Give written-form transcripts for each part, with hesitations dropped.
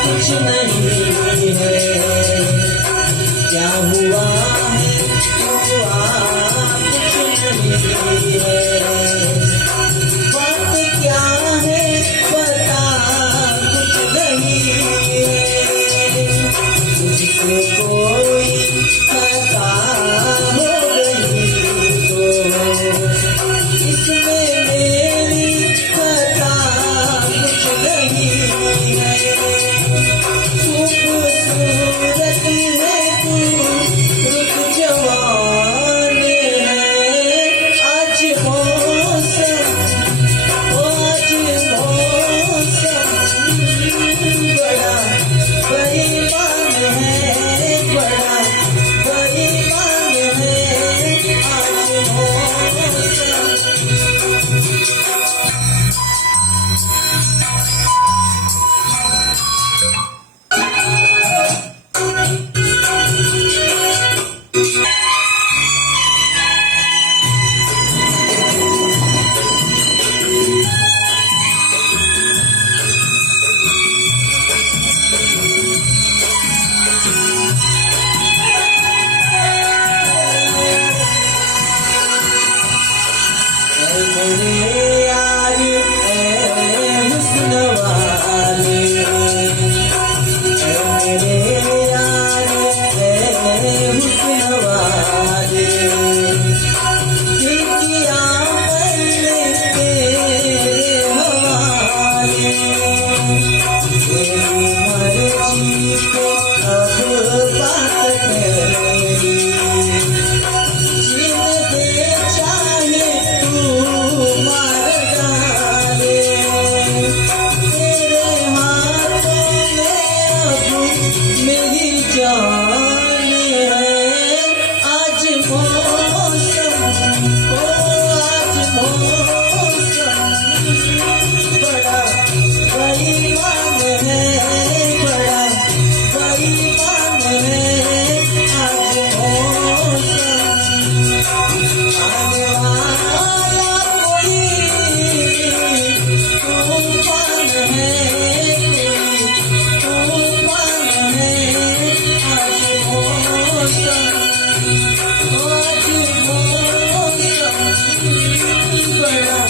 कुछ नहीं है, क्या हुआ है हुआ कुछ नहीं है, बात क्या है पता कुछ नहीं है, मुझसे कोई खता हो गई तो इसमें मेरी खता कुछ नहीं है। खूबसूरत है तू रुत जवान है, आज मौसम बड़ा बेईमान है, बड़ा बेईमान है आज मौसम। मेरे यार हुस्न वाले, मेरे यार हुस्न वाले, दिल किया मैंने तेरे हवाले, तेरी मर्जी पे अब बात मेरी, जीने दे चाहे तू मार डाले, तेरे हाथों में अब मेरी जान है, आज मौसम आज मौसम बड़ा बेईमान है, बड़ा बेईमान है आज मौसम। आने वाला कोई तूफान है, तूफान है आज मौसम, आज मौसम बड़ा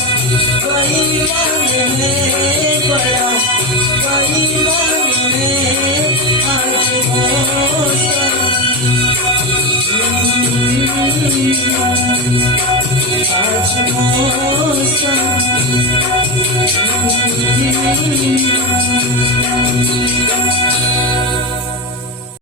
बेईमान है, बड़ा बेईमान है आज मौसम। आज मौसम